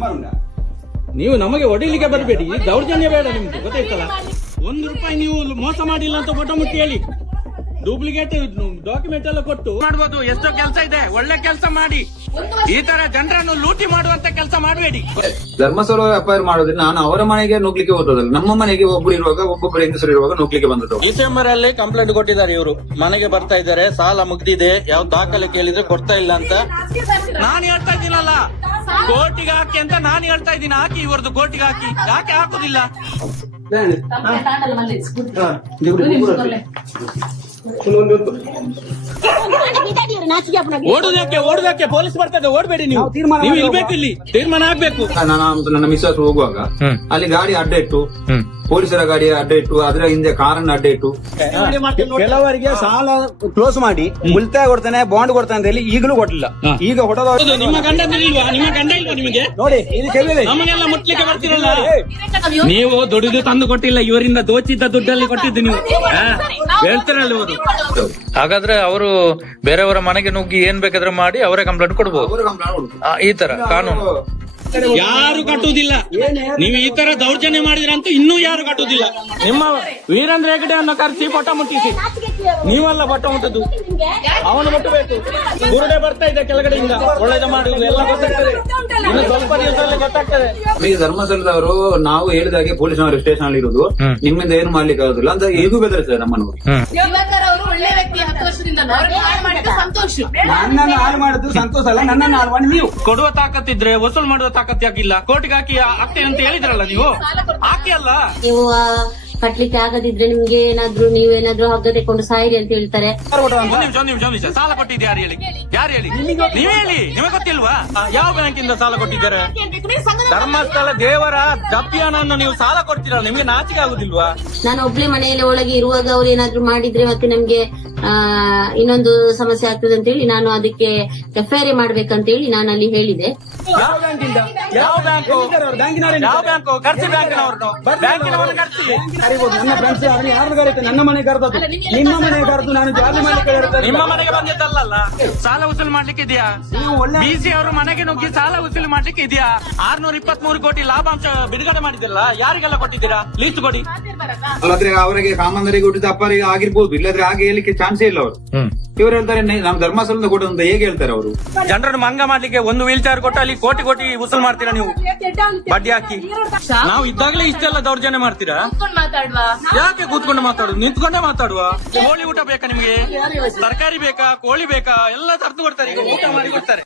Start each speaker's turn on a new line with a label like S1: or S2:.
S1: ನೀವು ನಮಗೆ ಹೊಡಿಲಿಕ್ಕೆ ಬರಬೇಡಿ, ದೌರ್ಜನ್ಯ ಬೇಡ ನಿಮ್ಗೆ, ಗೊತ್ತಾಯ್ತಲ್ಲ. ₹1 ನೀವು ಮೋಸ ಮಾಡಿಲ್ಲ ಅಂತ ಫೋಟೋ ಮುಟ್ಟಿ ಹೇಳಿ, ಡೂಪ್ಲಿಕೇಟ್ ಡಾಕ್ಯುಮೆಂಟ್ ಎಲ್ಲ ಕೊಟ್ಟು ಮಾಡ್ಬೋದು. ಎಷ್ಟೋ ಕೆಲಸ ಇದೆ, ಒಳ್ಳೆ ಕೆಲಸ ಮಾಡಿ. ಈ ತರ ಜನರನ್ನು ಲೂಟಿ ಮಾಡುವಂತ ಕೆಲಸ ಮಾಡಬೇಡಿ.
S2: ಧರ್ಮಸ್ಥಳ ವ್ಯಾಪಾರ ಮಾಡೋದ್ರಿಂದ ನಾನು ಅವರ ಮನೆಗೆ ನುಗ್ಲಿಕ್ಕೆ ಹೋದಲ್ಲ, ನಮ್ಮ ಮನೆಗೆ ಒಬ್ಬರು ಇರುವಾಗ ಒಬ್ಬೊಬ್ಬರು ಹೆಂಗಸರು ಇರುವಾಗ ನುಗ್ಲಿಕ್ಕೆ ಬಂದದ್ದು.
S1: ಡಿಸೆಂಬರ್ ಅಲ್ಲಿ ಕಂಪ್ಲೇಂಟ್ ಕೊಟ್ಟಿದ್ದಾರೆ ಇವರು, ಮನೆಗೆ ಬರ್ತಾ ಇದ್ದಾರೆ, ಸಾಲ ಮುಗ್ದಿದೆ, ಯಾವ ದಾಖಲೆ ಕೇಳಿದ್ರೆ ಕೊಡ್ತಾ ಇಲ್ಲ ಅಂತ. ನಾನು ಹೇಳ್ತಾ ಇದ್ದೀನಲ್ಲ, ಕೋರ್ಟಿಗೆ ಹಾಕಿ ಅಂತ ನಾನು ಹೇಳ್ತಾ ಇದ್ದೀನಿ. ಹಾಕಿ ಇವ್ರದ್ದು ಕೋರ್ಟಿಗೆ ಹಾಕಿ, ಯಾಕೆ ಹಾಕುದಿಲ್ಲ? ಓಡುದಕ್ಕೆ ಪೊಲೀಸ್ ಬರ್ತದೆ, ಓಡ್ಬೇಡಿ ನೀವು. ನೀವು ಇರ್ಬೇಕು, ಇಲ್ಲಿ ತೀರ್ಮಾನ ಆಗ್ಬೇಕು.
S2: ನನ್ನ ಮಿಸ್ಸಸ್ ಹೋಗುವಾಗ ಅಲ್ಲಿ ಗಾಡಿ ಅಡ್ಡ ಇಟ್ಟು, ಪೊಲೀಸರ ಗಾಡಿ ಅಡ್ಡ ಇಟ್ಟು, ಅದರ ಹಿಂದೆ ಕಾರನ್ನ ಅಡ್ಡ ಇಟ್ಟು
S3: ಕೆಲವರಿಗೆ ಸಾಲ ಕ್ಲೋಸ್ ಮಾಡಿ ಉಳಿತಾಯ ಕೊಡ್ತಾನೆ, ಬಾಂಡ್ ಕೊಡ್ತಾನೆ ಅಂತ ಹೇಳಿ ಈಗಲೂ ಕೊಟ್ಟಿಲ್ಲ. ಈಗ ಹೊಡೆದ
S1: ನಿಮ್ಮ ಗಂಡ ಇಲ್ವಾ? ನಿಮ್ಮ ಗಂಡ ಇಲ್ವಾ ನಿಮಗೆ?
S3: ನೋಡಿ, ಇದು ಕೇಳಿದೆ,
S1: ನಮಗೆಲ್ಲ ಮುಟ್ಲಿಕ್ಕೆ ಬರ್ತಿರಲ್ಲ. ನೀವು ದುಡಿದು ತಂದು ಕೊಟ್ಟಿಲ್ಲ, ಇವರಿಂದ ದೋಚಿದ್ದ ದುಡ್ಡಲ್ಲಿ ಕೊಟ್ಟಿದ್ದು ನೀವು ಹೇಳ್ತಿರಲ್ಲ ಇವರು.
S4: ಹಾಗಾದ್ರೆ ಅವರು ಬೇರೆಯವರ ಮನೆಗೆ ನುಗ್ಗಿ ಏನ್ ಬೇಕಾದ್ರೆ ಮಾಡಿ ಅವರೇ ಕಂಪ್ಲೇಂಟ್ ಕೊಡ್ಬೋದು. ಈ ತರ ಕಾನೂನು
S1: ಯಾರು ಕಟ್ಟುವುದಿಲ್ಲ. ನೀವು ಈ ತರ ದೌರ್ಜನ್ಯ ಮಾಡಿದ್ರಂತೂ ಇನ್ನೂ ಯಾರು ಕಟ್ಟುವುದಿಲ್ಲ. ನಿಮ್ಮ ವೀರೇಂದ್ರ ಹೆಗಡೆ ಅನ್ನು ಕರೆಸಿ ಫೋಟೋ ಮುಟ್ಟಿಸಿ. ನೀವಲ್ಲ ಫೋಟೋ ಮುಟ್ಟದ್ದು, ಅವನು ಮುಟ್ಟಬೇಕು. ಬುರುಡೆ ಬರ್ತಾ ಇದೆ ಕೆಳಗಡೆಯಿಂದ, ಒಳ್ಳೇದು ಮಾಡುವುದು ಎಲ್ಲ ಗೊತ್ತಾಗ್ತದೆ. ಇನ್ನು ಸ್ವಲ್ಪ ದಿವಸದಲ್ಲಿ ಗೊತ್ತಾಗ್ತದೆ.
S2: ಈಗ ಧರ್ಮಸ್ಥಳದವರು ನಾವು ಹೇಳಿದಾಗೆ ಪೊಲೀಸ್ನವರು ಸ್ಟೇಷನ್ ಅಲ್ಲಿ ಇರುವುದು, ನಿಮ್ಮಿಂದ ಏನು ಮಾಡ್ಲಿಕ್ಕೆ ಆಗುದಿಲ್ಲ ಅಂತ ಈಗೂ ಬೆದರಿಸ್ತದೆ ನಮ್ಮನ್ನು.
S5: ಒಳ್ಳೆ ವ್ಯಕ್ತಿ, 10 ವರ್ಷದಿಂದ ಸಂತೋಷ.
S3: ನನ್ನನ್ನು ಹಾಳು ಮಾಡುದು ಸಂತೋಷ ಅಲ್ಲ, ನನ್ನನ್ನು ಹಾಳು ಮಾಡಿ ನೀವು
S1: ಕೊಡುವ ತಾಕತ್ತಿದ್ರೆ ವಸೂಲ್ ಮಾಡುವ ತಾಕತ್ ಯಾಕಿಲ್ಲ? ಕೋರ್ಟಿಗೆ ಹಾಕಿ ಆಗ್ತೇನೆ ಅಂತ ಹೇಳಿದ್ರಲ್ಲ ನೀವು, ಹಾಕಿ ಅಲ್ಲ.
S5: ನೀವು ಕಟ್ಲಿಕ್ಕೆ ಆಗದಿದ್ರೆ ನಿಮ್ಗೆ ನೀವೇನಾದ್ರೂ ಹಗ್ಗ ತೆಕೊಂಡು ಸಾಯಿರಿ ಅಂತ ಹೇಳ್ತಾರೆ.
S1: ಒಂದ್ ನಿಮಿಷ ಸಾಲ ಕೊಟ್ಟಿದ್ದು ಯಾರು ಹೇಳಿ? ಯಾರು ಹೇಳಿ? ನೀವೇ ಹೇಳಿ, ನಿಮಗೆ ಗೊತ್ತಿಲ್ವಾ? ಯಾವ ಬ್ಯಾಂಕ್ ಇಂದ ಸಾಲ ಕೊಟ್ಟಿದ್ದಾರೆ? ಧರ್ಮಸ್ಥಳ ದೇವರ ಜಪ್ಪಿಯನನ್ನು ನೀವು ಸಾಲ ಕೊಡ್ತೀರಲ್ಲ, ನಿಮ್ಗೆ ನಾಚಿಕೆ ಆಗುದಿಲ್ವಾ?
S5: ನಾನು ಒಬ್ಳೆ ಮನೆಯಲ್ಲಿ ಒಳಗೆ ಇರುವಾಗ ಅವ್ರು ಏನಾದ್ರು ಮಾಡಿದ್ರೆ ಮತ್ತೆ ನಮ್ಗೆ ಇನ್ನೊಂದು ಸಮಸ್ಯೆ ಆಗ್ತದೆ ಅಂತ ಹೇಳಿ ನಾನು ಅದಕ್ಕೆ FIR ಮಾಡ್ಬೇಕಂತ ಹೇಳಿ ನಾನು ಅಲ್ಲಿ ಹೇಳಿದೆ.
S1: ಯಾವ ಬ್ಯಾಂಕಿಂದ? ಯಾವ ಬ್ಯಾಂಕು? ಯಾವ ಬ್ಯಾಂಕು? ಕರ್ಸಿ ಬ್ಯಾಂಕಿನವ್ರನ್ನು, ಬ್ಯಾಂಕಿನವ್ರನ್ನ ಕರ್ಸಿ.
S3: ನನ್ನ ಫ್ರೆಂಡ್ಸ್ ಯಾರು ಕರೀತಾರೆ? ನನ್ನ ಮನೆ ಕರೆದದ್ದು, ನಿಮ್ಮ ಮನೆ ಕರೆದು ನಾನು ಜಾಲಿ ಮಾಡ್ಲಿಕ್ಕೆ ಹೇಳ್ತಾರೆ.
S1: ನಿಮ್ಮ ಮನೆಗೆ ಬಂದಿದ್ದಲ್ಲ, ಸಾಲ ವಸೂಲು ಮಾಡ್ಲಿಕ್ಕೆ ಇದೆಯಾ? BC ಅವರು ಮನೆಗೆ ನುಗ್ಗಿ ಸಾಲ ವಸೂಲು ಮಾಡ್ಲಿಕ್ಕೆ ಇದೆಯಾ? 623 ಕೋಟಿ ಲಾಭಾಂಶ ಬಿಡುಗಡೆ ಮಾಡಿದಿರಲ್ಲ, ಯಾರಿಗೆಲ್ಲ ಕೊಟ್ಟಿದ್ದೀರಾ? ಲೀಸ್ಟ್ ಕೊಡಿ.
S2: ಅಲ್ಲಾದ್ರೆ ಅವರಿಗೆ ಕಾಮಂದರಿಗೆ ಹುಟ್ಟಿದ ಅಪ್ಪರಿಗೆ ಆಗಿರ್ಬೋದು, ಇಲ್ಲಾದ್ರೆ ಹಾಗೆ ಹೇಳಿಕ್ಕೆ ಚಾನ್ಸೇ ಇಲ್ಲ ಅವರು. ಇವರು ಹೇಳ್ತಾರೆ ನಮ್ಮ ಧರ್ಮಸ್ಥಳದ ಕೊಟ್ಟು ಅಂತ ಹೇಗೆ ಹೇಳ್ತಾರೆ ಅವರು?
S1: ಜನರನ್ನು ಮಂಗ ಮಾಡ್ಲಿಕ್ಕೆ ಒಂದು ವೀಲ್ ಚೇರ್ ಕೊಟ್ಟು ಅಲ್ಲಿ ಕೋಟಿ ವಸೂಲ್ ಮಾಡ್ತೀರಾ ನೀವು, ಬಡ್ಡಿ ಹಾಕಿ. ನಾವು ಇದ್ದಾಗಲೇ ಇಷ್ಟೆಲ್ಲ ದೌರ್ಜನ್ಯ ಮಾಡ್ತೀರಾ? ಯಾಕೆ ಕೂತ್ಕೊಂಡು ಮಾತಾಡುದು? ನಿಂತ್ಕೊಂಡೇ ಮಾತಾಡುವ. ಕೋಳಿ ಊಟ ಬೇಕಾ ನಿಮ್ಗೆ? ತರಕಾರಿ ಬೇಕಾ? ಕೋಳಿ ಬೇಕಾ? ಎಲ್ಲ ತರ್ದು ಕೊಡ್ತಾರೆ, ಈಗ ಊಟ ಮಾಡಿ ಕೊಡ್ತಾರೆ.